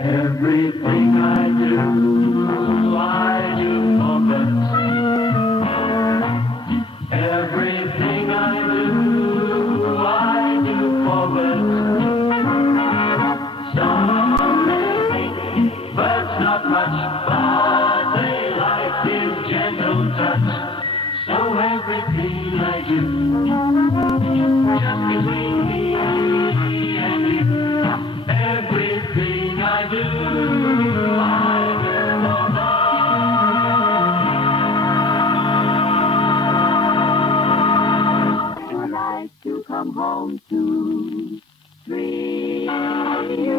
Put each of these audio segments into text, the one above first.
Everything I do for Bert. Everything I do for Bert. Some may think Bert's not much, but they like his gentle touch. So everything I do, just between me and you, everything I do for Bert. I like to come home to 3 music.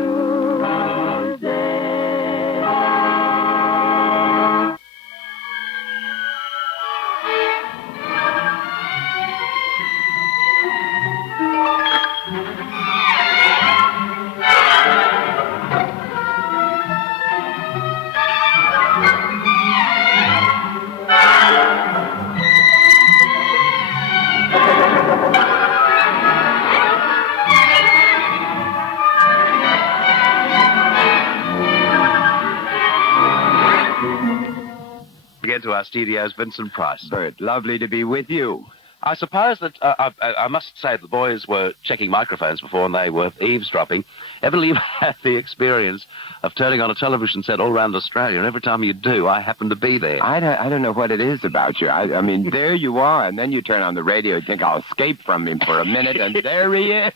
Again to our studios, Vincent Price. Bert, lovely to be with you. I suppose that I must say the boys were checking microphones before and they were eavesdropping. Evidently, you had the experience of turning on a television set all around Australia, and every time you do, I happen to be there. I don't know what it is about you. I mean, there you are, and then you turn on the radio and think, I'll escape from him for a minute, and there he is.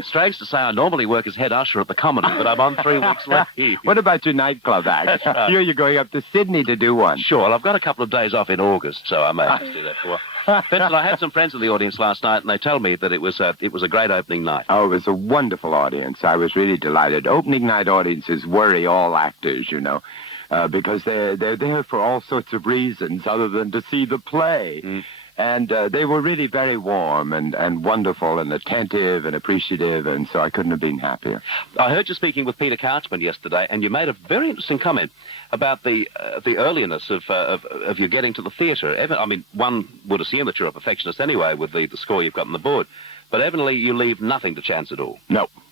Strange to say, I normally work as head usher at the Comedy, but I'm on 3 weeks leave. What about your nightclub act? Here you're going up to Sydney to do one. Sure, well, I've got a couple of days off in August, so I may have to do that for. Vincent, I had some friends in the audience last night, and they told me that it was a great opening night. Oh, it was a wonderful audience. I was really delighted. Opening night audiences worry all actors, you know, because they're there for all sorts of reasons other than to see the play. Mm. And they were really very warm and wonderful and attentive and appreciative, and so I couldn't have been happier. I heard you speaking with Peter Couchman yesterday, and you made a very interesting comment about the earliness of you getting to the theatre. I mean, one would assume that you're a perfectionist anyway with the score you've got on the board, but evidently you leave nothing to chance at all.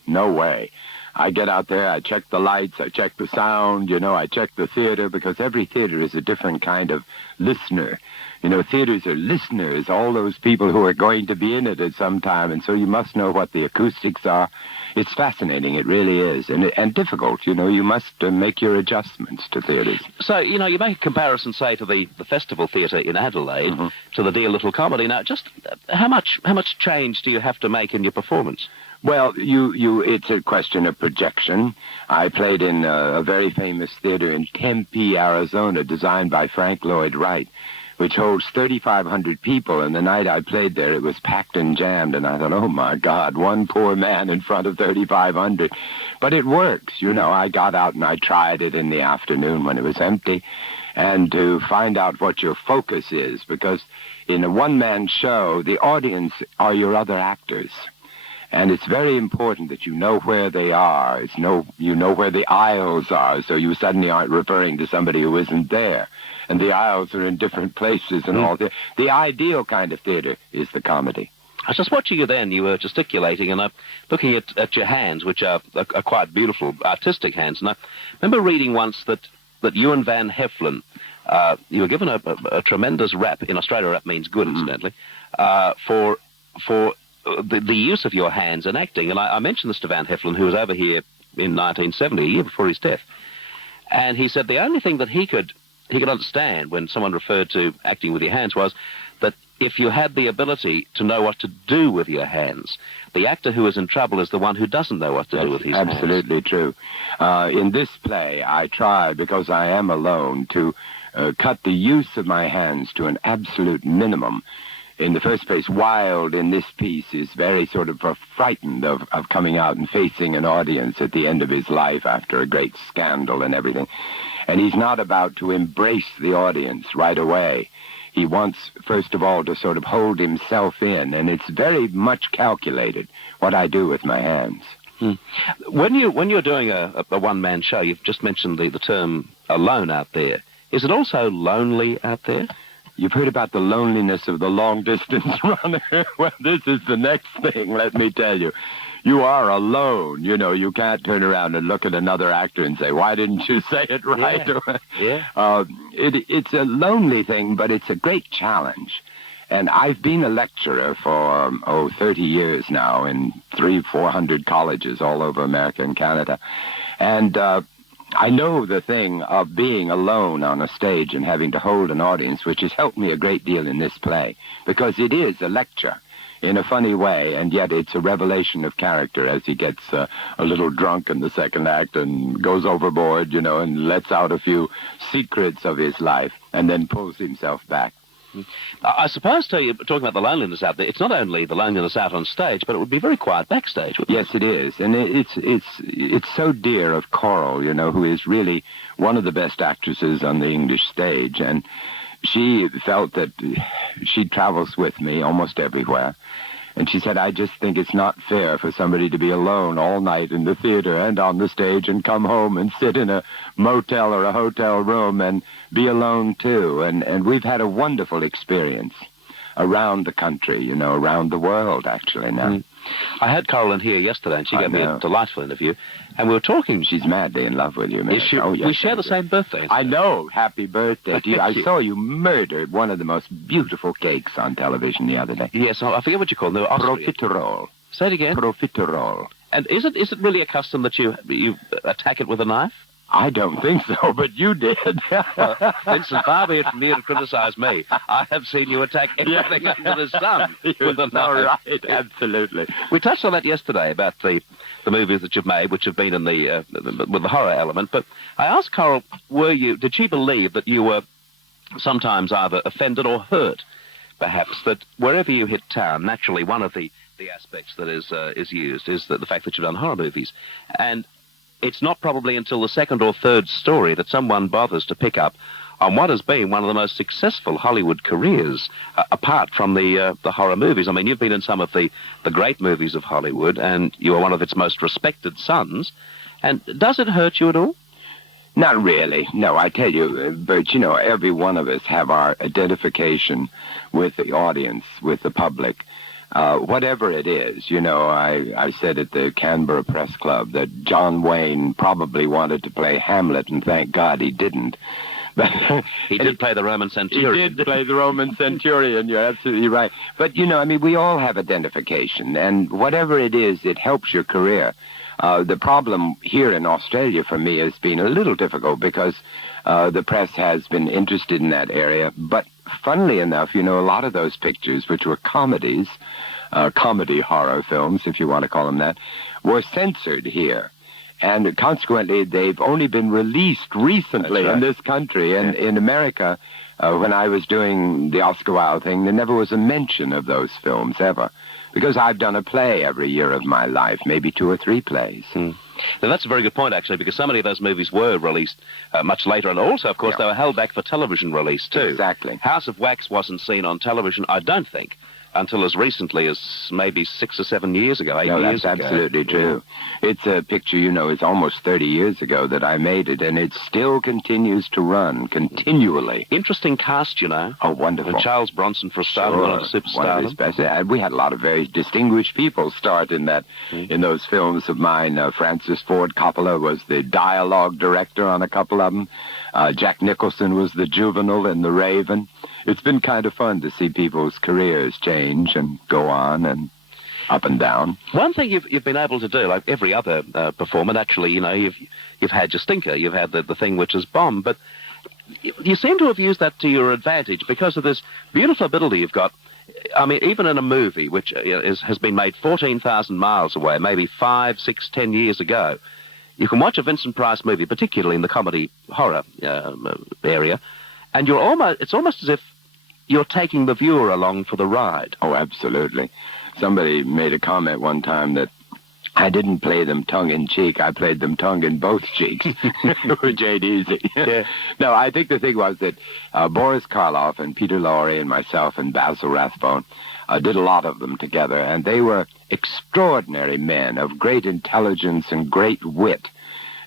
No way. I get out there, I check the lights, I check the sound, you know, I check the theater, because every theater is a different kind of listener. You know, theaters are listeners, all those people who are going to be in it at some time, and so you must know what the acoustics are. It's fascinating, it really is, and difficult. You know, you must make your adjustments to theaters. So, you know, you make a comparison, say, to the Festival Theatre in Adelaide, to the Dear Little Comedy. Now, just how much change do you have to make in your performance? Well, it's a question of projection. I played in a very famous theater in Tempe, Arizona, designed by Frank Lloyd Wright, which holds 3,500 people, and the night I played there, it was packed and jammed, and I thought, oh, my God, one poor man in front of 3,500. But it works, you know. I got out and I tried it in the afternoon when it was empty, and to find out what your focus is, because in a one-man show, the audience are your other actors. And it's very important that you know where they are. You know where the aisles are, so you suddenly aren't referring to somebody who isn't there. And the aisles are in different places and all. The ideal kind of theater is the comedy. I was just watching you then. You were gesticulating, and I'm looking at your hands, which are quite beautiful, artistic hands. And I remember reading once that you and Van Heflin, you were given a tremendous rap. In Australia, rap means good, incidentally, for the use of your hands in acting. And I mentioned this to Van Heflin, who was over here in 1970, a year before his death. And he said the only thing that he could understand when someone referred to acting with your hands was that if you had the ability to know what to do with your hands, the actor who is in trouble is the one who doesn't know what to do with his hands. Absolutely true. In this play, I try, because I am alone, to cut the use of my hands to an absolute minimum. In the first place, Wilde in this piece is very sort of frightened of coming out and facing an audience at the end of his life after a great scandal and everything. And he's not about to embrace the audience right away. He wants, first of all, to sort of hold himself in, and it's very much calculated what I do with my hands. When you're doing a one-man show, you've just mentioned the term alone out there. Is it also lonely out there? You've heard about the loneliness of the long-distance runner. Well, this is the next thing, let me tell you. you are alone. You know, you can't turn around and look at another actor and say, why didn't you say it right? Yeah. It's a lonely thing, but it's a great challenge. And I've been a lecturer for, 30 years now in 300-400 colleges all over America and Canada. And I know the thing of being alone on a stage and having to hold an audience, which has helped me a great deal in this play, because it is a lecture in a funny way, and yet it's a revelation of character as he gets a little drunk in the second act and goes overboard, and lets out a few secrets of his life and then pulls himself back. I suppose, talking about the loneliness out there, it's not only the loneliness out on stage, but it would be very quiet backstage, wouldn't Yes, it is. And it's so dear of Coral, who is really one of the best actresses on the English stage. And she felt that she travels with me almost everywhere. And she said, I just think it's not fair for somebody to be alone all night in the theater and on the stage and come home and sit in a motel or a hotel room and be alone too. And we've had a wonderful experience around the country, around the world actually now. I had Coral in here yesterday, and she gave me a delightful interview, and we were talking. She's madly in love with you, man. Yes, we share the same birthday. I know. Happy birthday to you. I saw you murder one of the most beautiful cakes on television the other day. Yes, I forget what you call them. Profiterole. Say it again. Profiterole. And is it really a custom that you attack it with a knife? I don't think so, but you did. Vincent, far be it from you to criticize me. I have seen you attack everything under the sun with a knife. All right, absolutely. We touched on that yesterday about the movies that you've made, which have been in with the horror element. But I asked Coral, did she believe that you were sometimes either offended or hurt, perhaps, that wherever you hit town, naturally one of the aspects that is used is the fact that you've done horror movies. And it's not probably until the second or third story that someone bothers to pick up on what has been one of the most successful Hollywood careers, apart from the horror movies. I mean, you've been in some of the great movies of Hollywood, and you are one of its most respected sons. And does it hurt you at all? Not really. No, I tell you, Bert, every one of us have our identification with the audience, with the public. Whatever it is, I said at the Canberra Press Club that John Wayne probably wanted to play Hamlet, and thank God he didn't. But he did play the Roman centurion. He did play the Roman centurion, you're absolutely right. But, we all have identification, and whatever it is, it helps your career. The problem here in Australia for me has been a little difficult because the press has been interested in that area, but funnily enough, a lot of those pictures, which were comedies, comedy horror films, if you want to call them that, were censored here. And consequently, they've only been released recently in this country. And in America, when I was doing the Oscar Wilde thing, there never was a mention of those films ever. Because I've done a play every year of my life, maybe 2 or 3 plays. Now, that's a very good point, actually, because so many of those movies were released much later. And also, of course, they were held back for television release, too. Exactly. House of Wax wasn't seen on television, I don't think, until as recently as maybe 6 or 7 years ago, 8 years ago. That's absolutely true. It's a picture, it's almost 30 years ago that I made it, and it still continues to run continually. Interesting cast, Oh, wonderful. Charles Bronson for a start, one of the superstars. One of his best. We had a lot of very distinguished people start in those films of mine. Francis Ford Coppola was the dialogue director on a couple of them. Jack Nicholson was the juvenile in The Raven. It's been kind of fun to see people's careers change and go on and up and down. One thing you've been able to do, like every other performer, actually, you've had your stinker, you've had the thing which is bomb, but you seem to have used that to your advantage because of this beautiful ability you've got. I mean, even in a movie which has been made 14,000 miles away, maybe 5, 6, 10 years ago, you can watch a Vincent Price movie, particularly in the comedy horror area, and it's almost as if you're taking the viewer along for the ride. Oh, absolutely. Somebody made a comment one time that I didn't play them tongue-in-cheek. I played them tongue in both cheeks, which ain't easy. Yeah. No, I think the thing was that Boris Karloff and Peter Lorre and myself and Basil Rathbone did a lot of them together, and they were extraordinary men of great intelligence and great wit.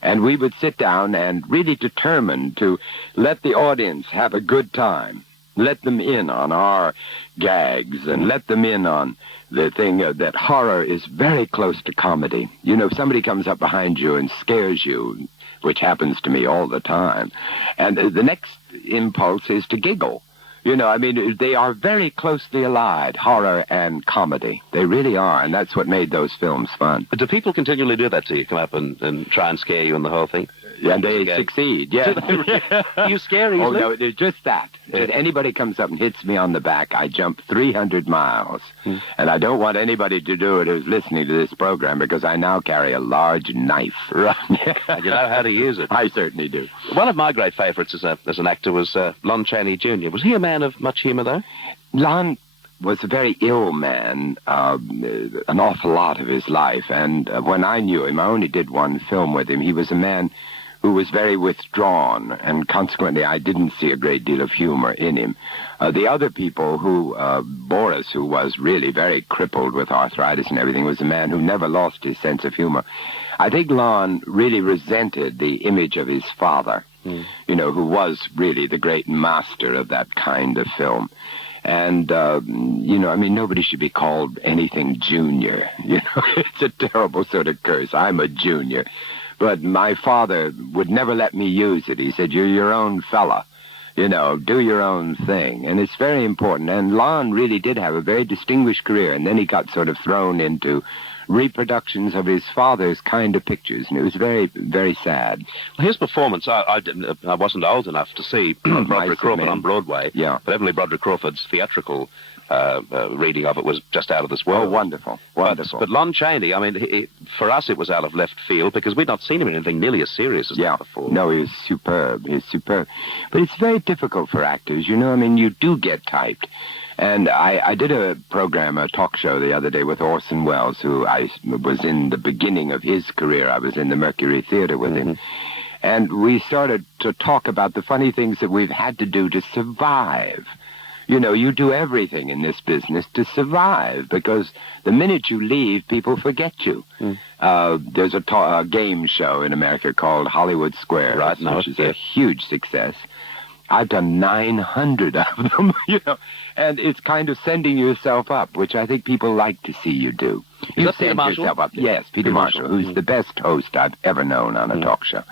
And we would sit down and really determine to let the audience have a good time. let them in on our gags and let them in on the thing that horror is very close to comedy. You know, if somebody comes up behind you and scares you, which happens to me all the time, and the next impulse is to giggle. You know, I mean, they are very closely allied, horror and comedy. They really are, and that's what made those films fun. But do people continually do that to you, come up and try and scare you and the whole thing? And they succeed, yeah. You scare easily? Oh, no, it's just that. If anybody comes up and hits me on the back, I jump 300 miles. And I don't want anybody to do it who's listening to this program, because I now carry a large knife. Right. And you know how to use it. I certainly do. One of my great favorites as an actor was Lon Chaney Jr. Was he a man of much humor, though? Lon was a very ill man, an awful lot of his life. And when I knew him, I only did one film with him. He was a man who was very withdrawn, and consequently I didn't see a great deal of humor in him. The other people who, Boris, who was really very crippled with arthritis and everything, was a man who never lost his sense of humor. I think Lon really resented the image of his father, you know, who was really the great master of that kind of film. And, you know, I mean, nobody should be called anything junior. You know, it's a terrible sort of curse. I'm a junior. But my father would never let me use it. He said, you're your own fella. You know, do your own thing. And it's very important. And Lon really did have a very distinguished career. And then he got sort of thrown into reproductions of his father's kind of pictures. And it was very, very sad. Well, his performance, I wasn't old enough to see Broderick Crawford on Broadway. Yeah. But evidently Broderick Crawford's theatrical reading of it was just out of this world. Oh, wonderful, wonderful. But Lon Chaney, I mean, for us it was out of left field because we'd not seen him in anything nearly as serious as that before. No, he was superb. He's superb. But it's very difficult for actors, you know. I mean, you do get typed. And I did a program, a talk show the other day with Orson Welles, who I was in the beginning of his career. I was in the Mercury Theater with him. And we started to talk about the funny things that we've had to do to survive. You know, you do everything in this business to survive, because the minute you leave, people forget you. There's a game show in America called Hollywood Squares, which is a huge success. I've done 900 of them, you know, and it's kind of sending yourself up, which I think people like to see you do. You send yourself up. Yes, Peter Marshall, who's the best host I've ever known on a talk show.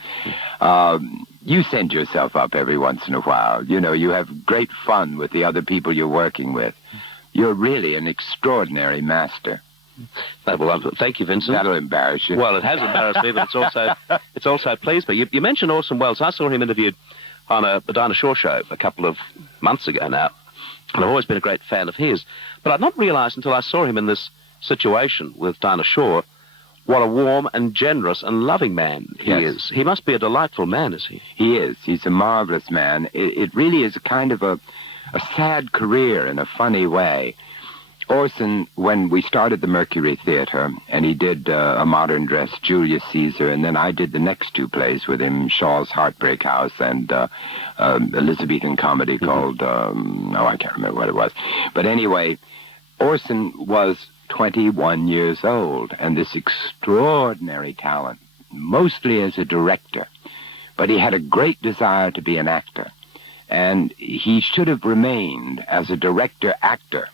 You send yourself up every once in a while. You know, you have great fun with the other people you're working with. You're really an extraordinary master. Well, thank you, Vincent. That'll embarrass you. Well, it has embarrassed me, but it's also pleased me. You mentioned Orson Welles. I saw him interviewed on a Dinah Shore show a couple of months ago now, and I've always been a great fan of his. But I'd not realized until I saw him in this situation with Dinah Shore what a warm and generous and loving man he is. He must be a delightful man, is he? He is. He's a marvelous man. It really is a kind of a sad career in a funny way. Orson, when we started the Mercury Theater, and he did A Modern Dress, Julius Caesar, and then I did the next two plays with him, Shaw's Heartbreak House and Elizabethan comedy called, I can't remember what it was. But anyway, Orson was 21 years old, and this extraordinary talent, mostly as a director. But he had a great desire to be an actor, and he should have remained as a director-actor.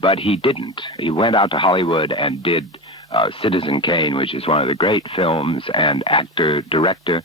But he didn't. He went out to Hollywood and did Citizen Kane, which is one of the great films, and actor-director.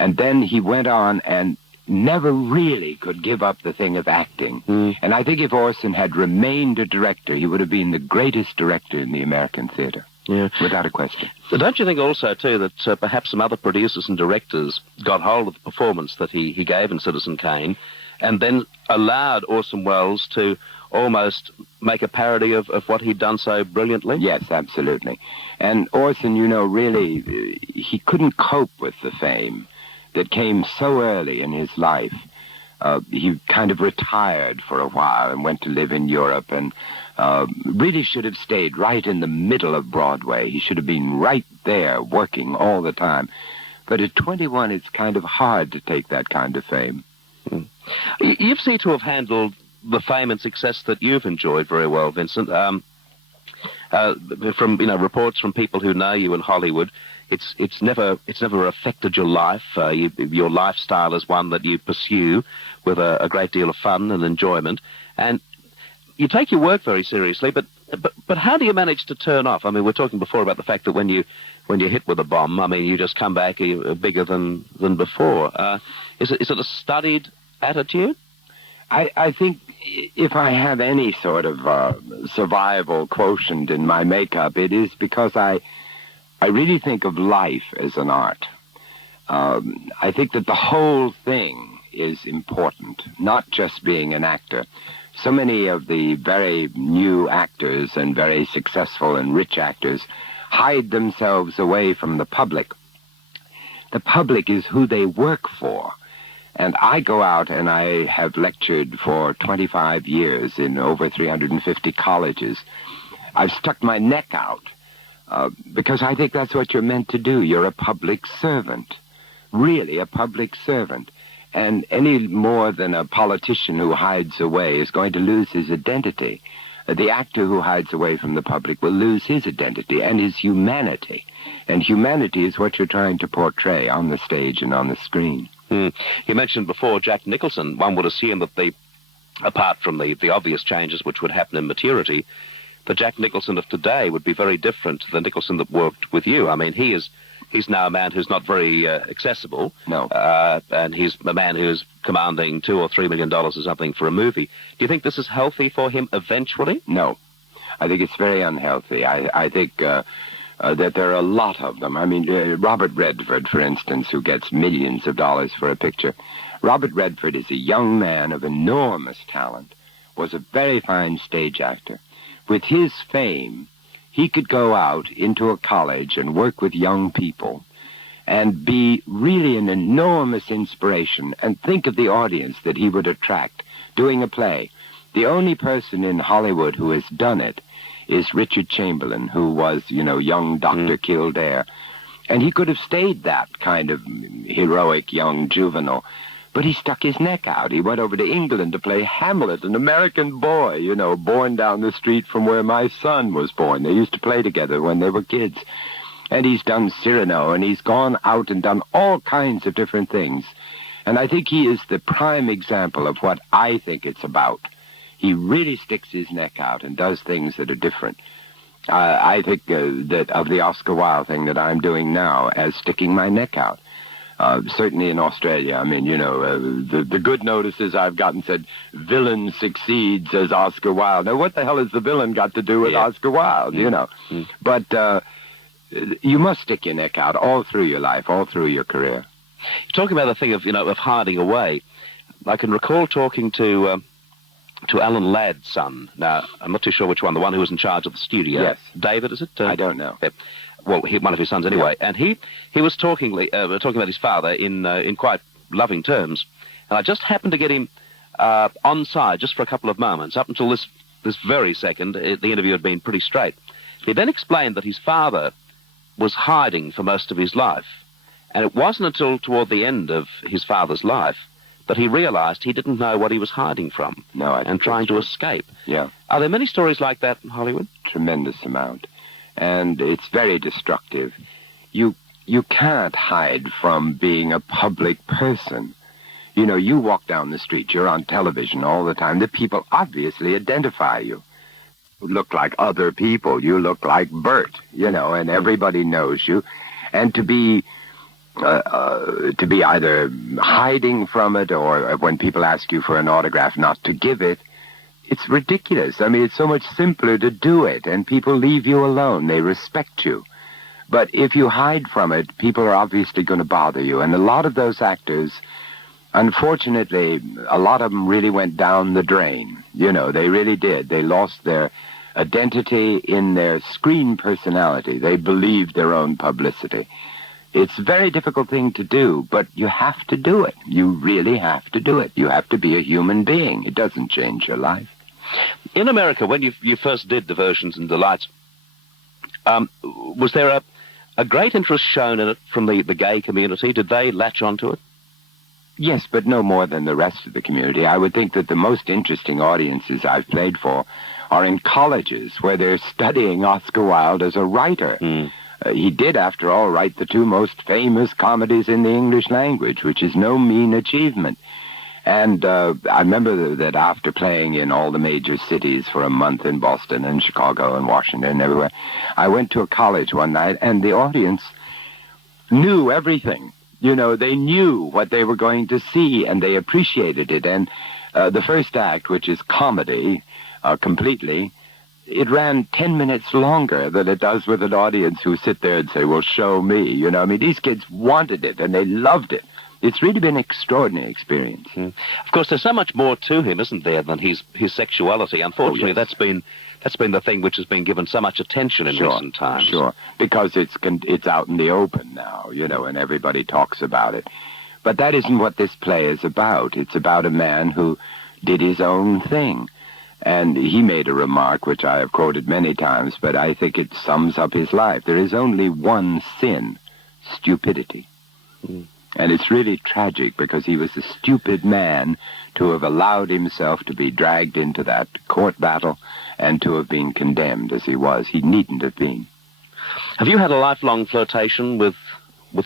And then he went on and never really could give up the thing of acting. And I think if Orson had remained a director, he would have been the greatest director in the American theater. Yeah. Without a question. But don't you think also, too, that perhaps some other producers and directors got hold of the performance that he gave in Citizen Kane and then allowed Orson Welles to almost make a parody of what he'd done so brilliantly? Yes, absolutely. And Orson, you know, really, he couldn't cope with the fame that came so early in his life. He kind of retired for a while and went to live in Europe, and really should have stayed right in the middle of Broadway. He should have been right there working all the time. But at 21, it's kind of hard to take that kind of fame. You seem to have handled the fame and success that you've enjoyed very well, Vincent. From reports from people who know you in Hollywood, it's never affected your life. Your lifestyle is one that you pursue with a great deal of fun and enjoyment, and you take your work very seriously. But how do you manage to turn off? I mean, we're talking before about the fact that when you're hit with a bomb, I mean, you just come back bigger than before. Is it a studied attitude? I think if I have any sort of survival quotient in my makeup, it is because I really think of life as an art. I think that the whole thing is important, not just being an actor. So many of the very new actors and very successful and rich actors hide themselves away from the public. The public is who they work for. And I go out and I have lectured for 25 years in over 350 colleges. I've stuck my neck out because I think that's what you're meant to do. You're a public servant, really a public servant. And any more than a politician who hides away is going to lose his identity. The actor who hides away from the public will lose his identity and his humanity. And humanity is what you're trying to portray on the stage and on the screen. You mentioned before Jack Nicholson. One would assume that apart from the obvious changes which would happen in maturity, the Jack Nicholson of today would be very different to the Nicholson that worked with you. I mean, he's now a man who's not very accessible. No. And he's a man who's commanding $2 or $3 million or something for a movie. Do you think this is healthy for him eventually? No. I think it's very unhealthy. I think that there are a lot of them. I mean, Robert Redford, for instance, who gets millions of dollars for a picture. Robert Redford is a young man of enormous talent, was a very fine stage actor. With his fame, he could go out into a college and work with young people and be really an enormous inspiration, and think of the audience that he would attract doing a play. The only person in Hollywood who has done it is Richard Chamberlain, who was, young Dr. Kildare. And he could have stayed that kind of heroic young juvenile, but he stuck his neck out. He went over to England to play Hamlet, an American boy, born down the street from where my son was born. They used to play together when they were kids. And he's done Cyrano, and he's gone out and done all kinds of different things. And I think he is the prime example of what I think it's about. He really sticks his neck out and does things that are different. I think that of the Oscar Wilde thing that I'm doing now as sticking my neck out. Certainly in Australia, I mean, the good notices I've gotten said, villain succeeds as Oscar Wilde. Now, what the hell has the villain got to do with Oscar Wilde, But you must stick your neck out all through your life, all through your career. Talking about the thing of hiding away, I can recall talking to Alan Ladd's son. Now, I'm not too sure which one, the one who was in charge of the studio. Yes. David, is it? I don't know. Well, one of his sons anyway. Yeah. And he was talking about his father in quite loving terms. And I just happened to get him on side just for a couple of moments. Up until this very second, the interview had been pretty straight. He then explained that his father was hiding for most of his life. And it wasn't until toward the end of his father's life that he realized he didn't know what he was hiding from. No, and trying to escape. Yeah. Are there many stories like that in Hollywood? Tremendous amount. And it's very destructive. You can't hide from being a public person. You walk down the street, you're on television all the time. The people obviously identify you. You look like other people. You look like Bert, and everybody knows you. And to be either hiding from it or when people ask you for an autograph not to give it, it's ridiculous. I mean, it's so much simpler to do it, and people leave you alone. They respect you. But if you hide from it, people are obviously going to bother you. And a lot of those actors, unfortunately, a lot of them really went down the drain. They really did. They lost their identity in their screen personality. They believed their own publicity. It's a very difficult thing to do, but you have to do it. You really have to do it. You have to be a human being. It doesn't change your life. In America, when you first did Diversions and Delights, was there a great interest shown in it from the gay community? Did they latch onto it? Yes, but no more than the rest of the community. I would think that the most interesting audiences I've played for are in colleges where they're studying Oscar Wilde as a writer. He did, after all, write the two most famous comedies in the English language, which is no mean achievement. And I remember that after playing in all the major cities for a month in Boston and Chicago and Washington and everywhere, I went to a college one night, and the audience knew everything. You know, they knew what they were going to see, and they appreciated it. And the first act, which is comedy completely, it ran 10 minutes longer than it does with an audience who sit there and say, well, show me. You know, I mean, these kids wanted it, and they loved it. It's really been an extraordinary experience. Mm. Of course, there's so much more to him, isn't there, than his sexuality. Unfortunately, that's been the thing which has been given so much attention in recent times. Sure, because it's out in the open now, you know, and everybody talks about it. But that isn't what this play is about. It's about a man who did his own thing. And he made a remark, which I have quoted many times, but I think it sums up his life. There is only one sin, stupidity. Mm. And it's really tragic because he was a stupid man to have allowed himself to be dragged into that court battle and to have been condemned as he was. He needn't have been. Have you had a lifelong flirtation with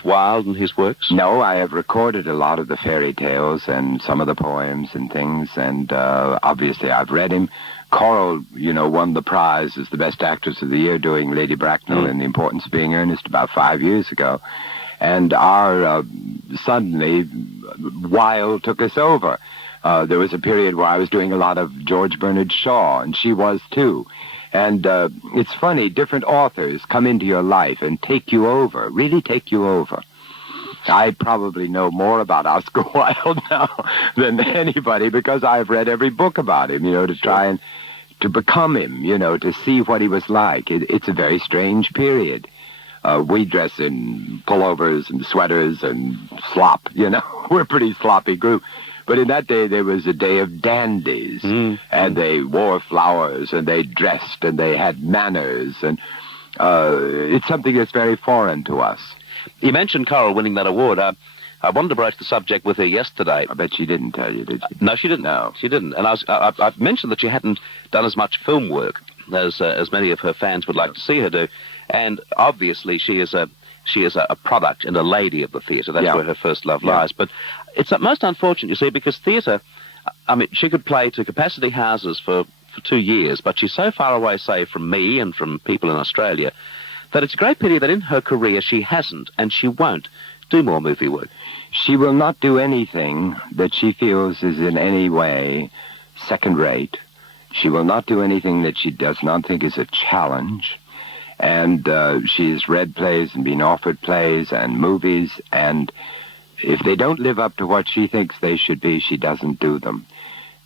Wilde and his works? No, I have recorded a lot of the fairy tales and some of the poems and things, and obviously I've read him. Coral, you know, won the prize as the best actress of the year doing Lady Bracknell in The Importance of Being Earnest about 5 years ago. And suddenly, Wilde took us over. There was a period where I was doing a lot of George Bernard Shaw, and she was too. And it's funny, different authors come into your life and take you over, really take you over. I probably know more about Oscar Wilde now than anybody because I've read every book about him, you know, to try and to become him, you know, to see what he was like. It's a very strange period. We dress in pullovers and sweaters and slop, you know. We're a pretty sloppy group. But in that day, there was a day of dandies, and they wore flowers, and they dressed, and they had manners, and it's something that's very foreign to us. You mentioned Coral winning that award. I wanted to broach the subject with her yesterday. I bet she didn't tell you, did she? No, she didn't. No. She didn't. And I mentioned that she hadn't done as much film work as many of her fans would like to see her do. And obviously she is a product and a lady of the theatre. That's where her first love lies. But it's most unfortunate, you see, because theatre, I mean, she could play to capacity houses for 2 years, but she's so far away, say, from me and from people in Australia, that it's a great pity that in her career she hasn't and she won't do more movie work. She will not do anything that she feels is in any way second-rate. She will not do anything that she does not think is a challenge. And she's read plays and been offered plays and movies, and if they don't live up to what she thinks they should be, she doesn't do them.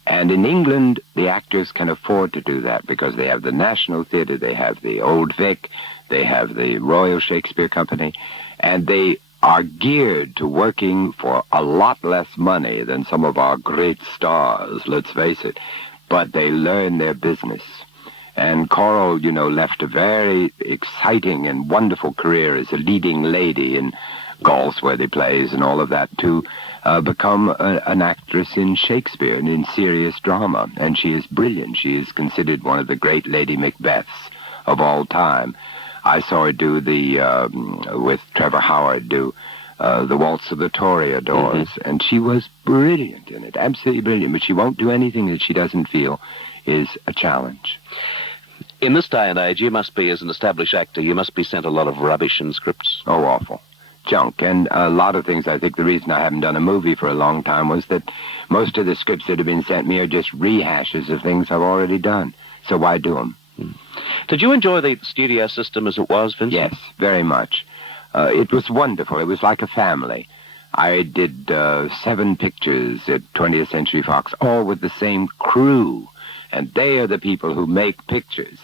And in England, the actors can afford to do that because they have the National Theatre, they have the Old Vic, they have the Royal Shakespeare Company, and they are geared to working for a lot less money than some of our great stars, let's face it, but they learn their business. And Coral, you know, left a very exciting and wonderful career as a leading lady in Galsworthy plays and all of that to become an actress in Shakespeare and in serious drama. And she is brilliant. She is considered one of the great Lady Macbeths of all time. I saw her do with Trevor Howard, do the Waltz of the Toreadors, and she was brilliant in it, absolutely brilliant. But she won't do anything that she doesn't feel is a challenge. In this day and age, you must be, as an established actor, you must be sent a lot of rubbish in scripts. Oh, awful. Junk. And a lot of things, I think the reason I haven't done a movie for a long time was that most of the scripts that have been sent me are just rehashes of things I've already done. So why do them? Did you enjoy the studio system as it was, Vincent? Yes, very much. It was wonderful. It was like a family. I did 7 pictures at 20th Century Fox, all with the same crew. And they are the people who make pictures.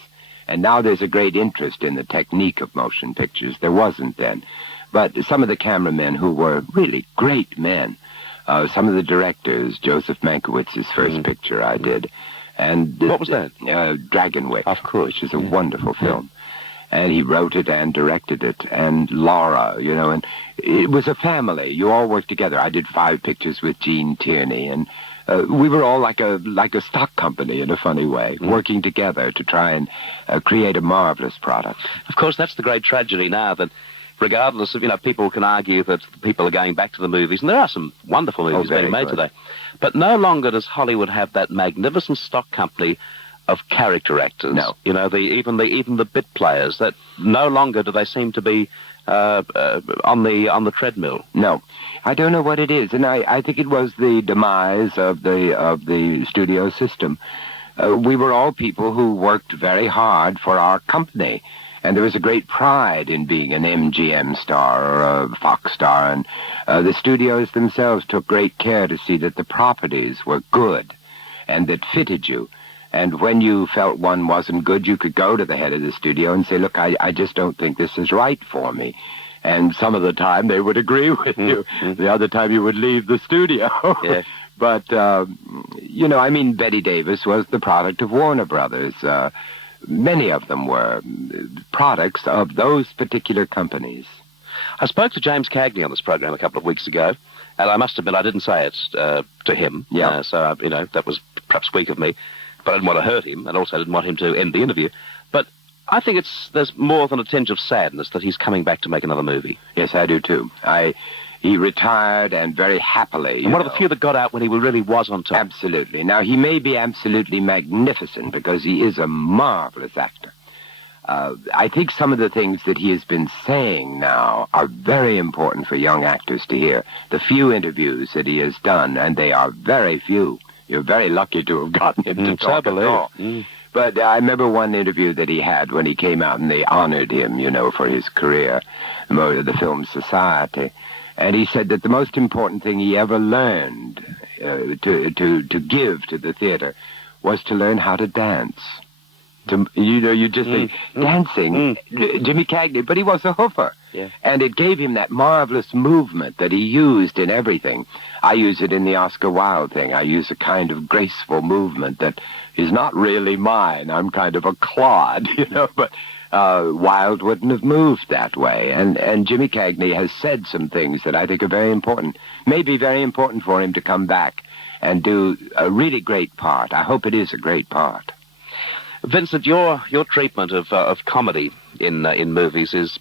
And now there's a great interest in the technique of motion pictures. There wasn't then. But some of the cameramen who were really great men, some of the directors, Joseph Mankiewicz's first picture I did. And what was that? Dragon Whip, of course, which is a wonderful film. And he wrote it and directed it. And Laura, you know, and it was a family. You all worked together. I did 5 pictures with Gene Tierney, and we were all like a stock company in a funny way, working together to try and create a marvelous product. Of course, that's the great tragedy now, that regardless of, people can argue that people are going back to the movies, and there are some wonderful movies being made today, but no longer does Hollywood have that magnificent stock company of character actors. No. Even the bit players, that no longer do they seem to be on the treadmill. No. I don't know what it is, and I think it was the demise of the studio system. We were all people who worked very hard for our company, and there was a great pride in being an MGM star or a Fox star, and the studios themselves took great care to see that the properties were good and that fitted you. And when you felt one wasn't good, you could go to the head of the studio and say, look, I just don't think this is right for me. And some of the time they would agree with you. The other time you would leave the studio. Yeah. But, Betty Davis was the product of Warner Brothers. Many of them were products of those particular companies. I spoke to James Cagney on this program a couple of weeks ago, and I must admit I didn't say it to him. Yeah. So, that was perhaps weak of me. But I didn't want to hurt him, and also I didn't want him to end the interview. But I think there's more than a tinge of sadness that he's coming back to make another movie. Yes, I do too. He retired, and very happily. And one of the few that got out when he really was on top. Absolutely. Now, he may be absolutely magnificent because he is a marvelous actor. I think some of the things that he has been saying now are very important for young actors to hear. The few interviews that he has done, and they are very few. You're very lucky to have gotten him to talk at all. But I remember one interview that he had when he came out, and they honored him, for his career, the Film Society. And he said that the most important thing he ever learned to give to the theater was to learn how to dance. You just think, dancing, Jimmy Cagney, but he was a hoofer. Yeah. And it gave him that marvelous movement that he used in everything. I use it in the Oscar Wilde thing. I use a kind of graceful movement that is not really mine. I'm kind of a clod, but Wilde wouldn't have moved that way. And Jimmy Cagney has said some things that I think are very important. Maybe very important for him to come back and do a really great part. I hope it is a great part. Vincent, your treatment of comedy in movies is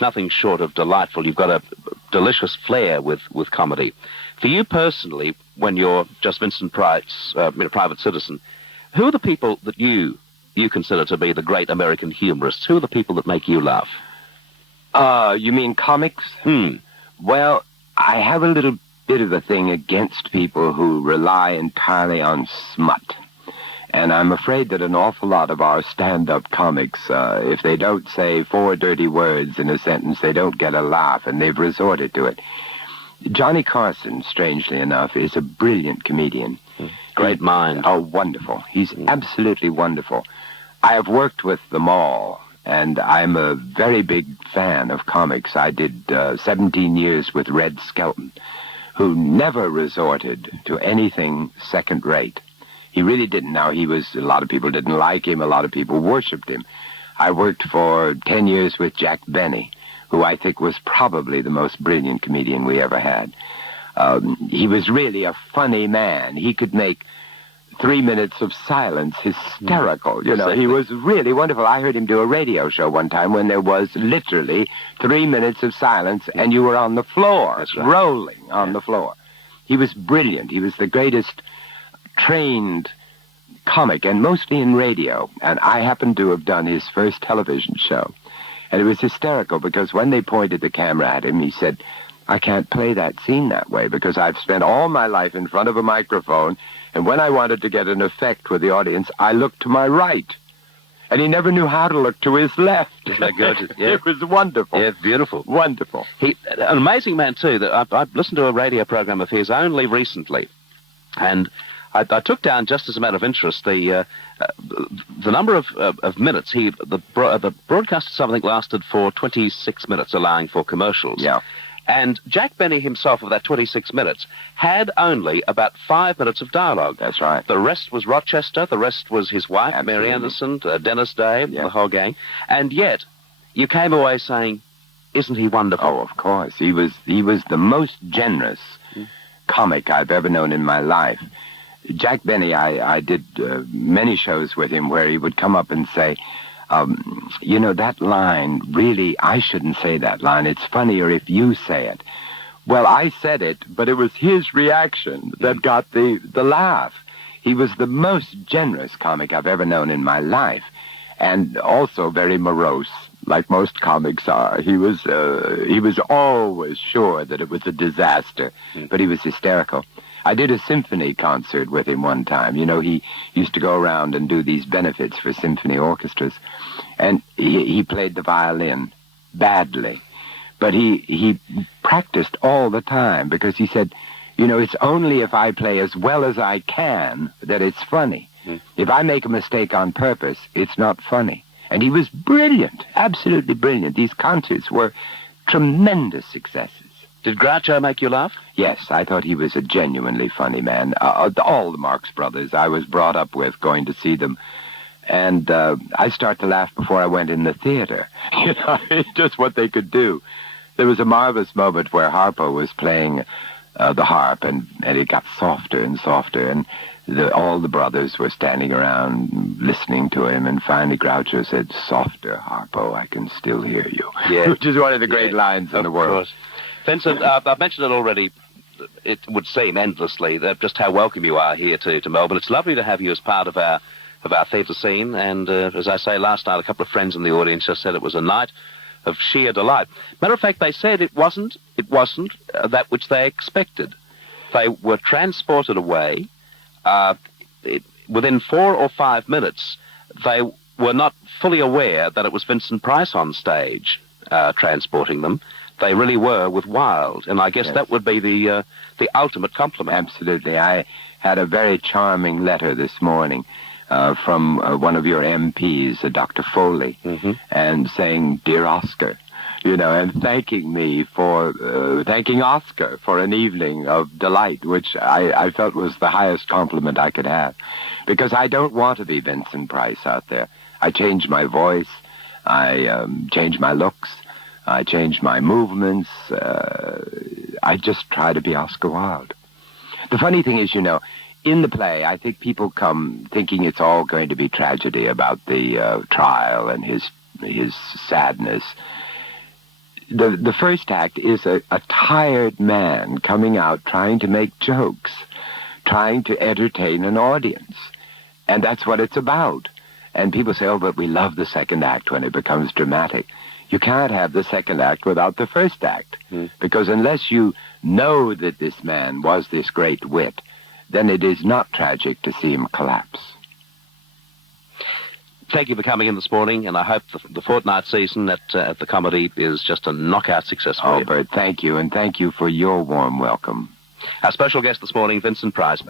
nothing short of delightful. You've got a delicious flair with comedy. For you personally, when you're just Vincent Price, a private citizen, who are the people that you consider to be the great American humorists? Who are the people that make you laugh? You mean comics? Well, I have a little bit of a thing against people who rely entirely on smut. And I'm afraid that an awful lot of our stand-up comics, if they don't say 4 dirty words in a sentence, they don't get a laugh, and they've resorted to it. Johnny Carson, strangely enough, is a brilliant comedian. Great mind. Oh, wonderful. He's absolutely wonderful. I have worked with them all, and I'm a very big fan of comics. I did 17 years with Red Skelton, who never resorted to anything second-rate. He really didn't. Now, a lot of people didn't like him. A lot of people worshipped him. I worked for 10 years with Jack Benny, who I think was probably the most brilliant comedian we ever had. He was really a funny man. He could make 3 minutes of silence hysterical. Exactly. He was really wonderful. I heard him do a radio show one time when there was literally 3 minutes of silence, and you were on the floor, That's right. rolling on the floor. He was brilliant. He was the greatest trained comic, and mostly in radio. And I happened to have done his first television show. And it was hysterical because when they pointed the camera at him, he said, I can't play that scene that way because I've spent all my life in front of a microphone, and when I wanted to get an effect with the audience, I looked to my right. And he never knew how to look to his left. Isn't that good? Yeah. It was wonderful. Yeah, beautiful. Wonderful. An amazing man, too. That I've listened to a radio program of his only recently, and I took down, just as a matter of interest, the number of minutes. The broadcast of something lasted for 26 minutes, allowing for commercials. Yeah. And Jack Benny himself, of that 26 minutes, had only about 5 minutes of dialogue. That's right. The rest was Rochester. The rest was his wife, Absolutely. Mary Anderson, Dennis Day, Yeah. the whole gang. And yet, you came away saying, isn't he wonderful? Oh, of course. He was the most generous comic I've ever known in my life. Jack Benny, I did many shows with him where he would come up and say, that line, really, I shouldn't say that line. It's funnier if you say it. Well, I said it, but it was his reaction that got the laugh. He was the most generous comic I've ever known in my life, and also very morose, like most comics are. He was always sure that it was a disaster, but he was hysterical. I did a symphony concert with him one time. He used to go around and do these benefits for symphony orchestras, and he played the violin badly. But he practiced all the time because he said, it's only if I play as well as I can that it's funny. If I make a mistake on purpose, it's not funny. And he was brilliant, absolutely brilliant. These concerts were tremendous successes. Did Groucho make you laugh? Yes, I thought he was a genuinely funny man. All the Marx Brothers I was brought up with, going to see them. And I start to laugh before I went in the theater. Just what they could do. There was a marvelous moment where Harpo was playing the harp, and it got softer and softer, and all the brothers were standing around listening to him, and finally Groucho said, "Softer, Harpo, I can still hear you." Yeah. Which is one of the great lines in the world. Course. Vincent, I've mentioned it already. It would seem endlessly that just how welcome you are here to Melbourne. It's lovely to have you as part of our theatre scene, and as I say, last night a couple of friends in the audience just said it was a night of sheer delight. Matter of fact, they said it wasn't that which they expected. They were transported away. Within 4 or 5 minutes, they were not fully aware that it was Vincent Price on stage transporting them. They really were with Wilde, and I guess that would be the ultimate compliment. Absolutely. I had a very charming letter this morning from one of your MPs, Dr. Foley, and saying, "Dear Oscar," and thanking me for, thanking Oscar for an evening of delight, which I felt was the highest compliment I could have. Because I don't want to be Vincent Price out there. I changed my voice. I changed my looks. I changed my movements. I just try to be Oscar Wilde. The funny thing is, in the play, I think people come thinking it's all going to be tragedy about the trial and his sadness. The first act is a tired man coming out trying to make jokes, trying to entertain an audience. And that's what it's about. And people say, "Oh, but we love the second act when it becomes dramatic." You can't have the second act without the first act. Because unless you know that this man was this great wit, then it is not tragic to see him collapse. Thank you for coming in this morning, and I hope the fortnight season at the Comedy is just a knockout success for you. Bert, thank you, and thank you for your warm welcome. Our special guest this morning, Vincent Price.